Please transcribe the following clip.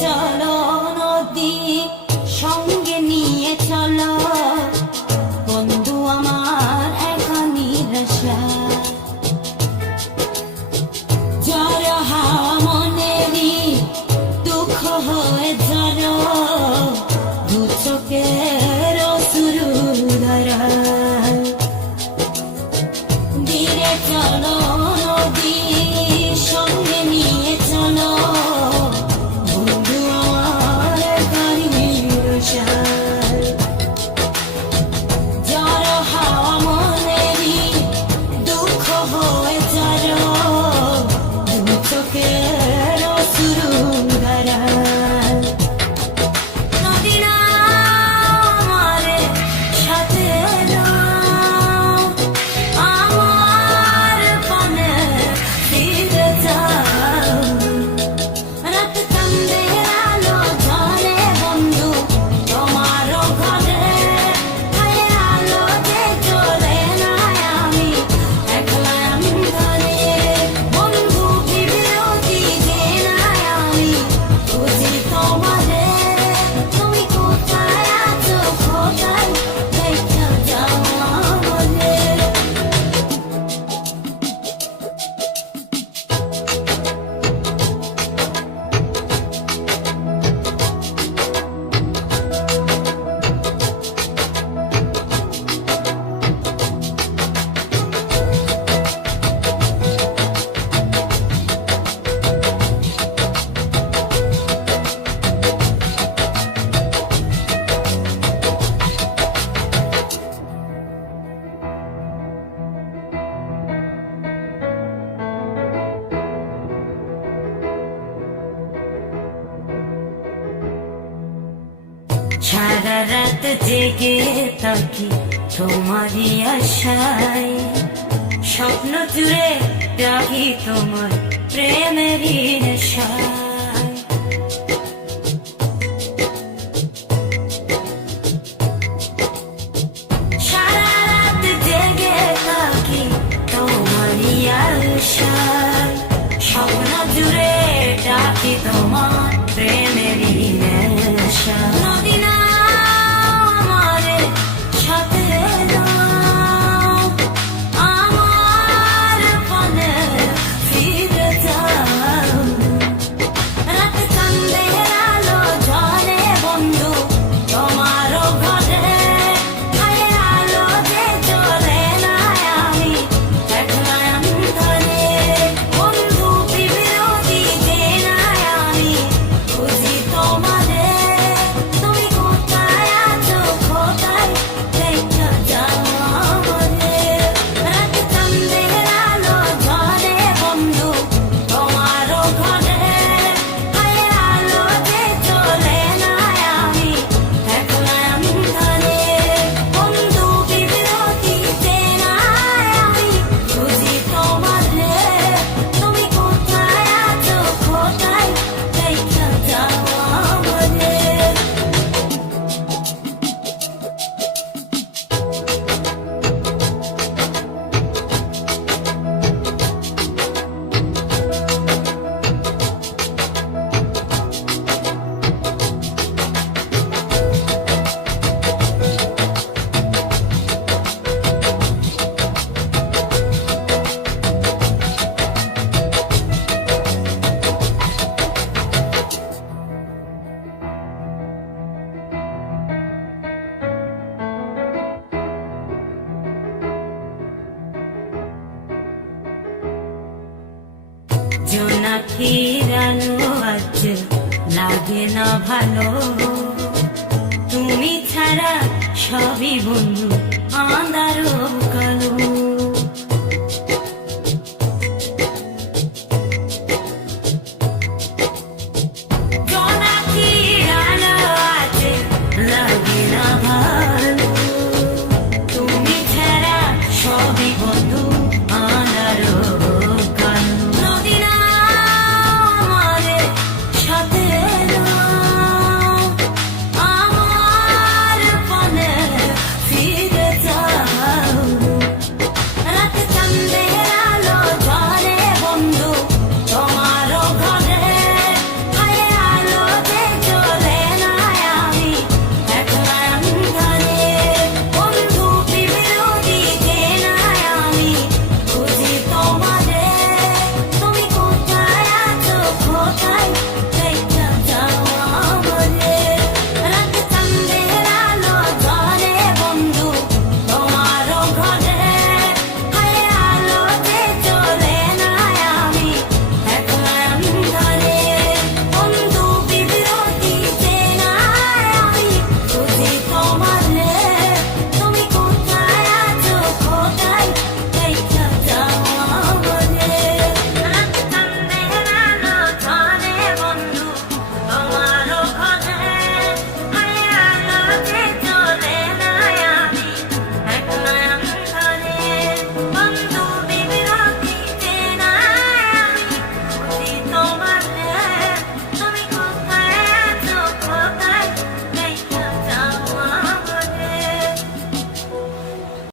চলো নদী সঙ্গে নিয়ে চলো বন্ধু আমার একা নিরাশা জ্বর হাওয়া মনেরই দুঃখ হয়ে ঝরো দু চোখের অশ্রু ধারা ধীরে চলো নদী সঙ্গে নিয়ে চলো বন্ধু আমার একা নিরাশা জ্বর হাওয়া মনেরই দুঃখ হয়ে ঝরো দু চোখের অশ্রু ধারা নদী না আমারে সাথে নাও আমার পানে ফিরে যাও রাত চাঁদের আলো ঝরে বন্ধু তোমারও ঘরে হায় আলো যে জ্বলে না আমি একলা আমি ঘরে বন্ধু বিরতি যে না আমি বুঝি তোমারে তুমি কোথায় আছো কোথায় দেখা যাও আমারে সারা রাত জেগে থাকি তোমারই আশায় স্বপ্ন জুড়ে ডাকি তোমার প্রেমেরই নেশায় সারা রাত জেগে থাকি তোমারই আশায় স্বপ্ন জুড়ে ডাকি তোমার প্রেমেরই নেশা নদী না আমারে সাথে নাও আমার পানে ফিরে যাও রাত চাঁদের আলো ঝরে বন্ধু তোমারও ঘরে হায় আলো যে জ্বলে না আমি একলা আমি ঘরে বন্ধু বিরতি যে না আমি বুঝি তোমারে তুমি কোথায় আছো কোথায় দেখা যাও আমারে রাত চাঁদের আলো ঝরে বন্ধু তোমারও ঘরে হায় আলো যে জ্বলে না আমি একলা আমি ঘরে বন্ধু বিরতি যে না আমি বুঝি তোমারে তুমি কোথায় আছো কোথায় দেখা যাও আমারে জোনাকির আলো আজ লাগে না ভালো তুমি ছাড়া সবই বন্ধু আঁধারো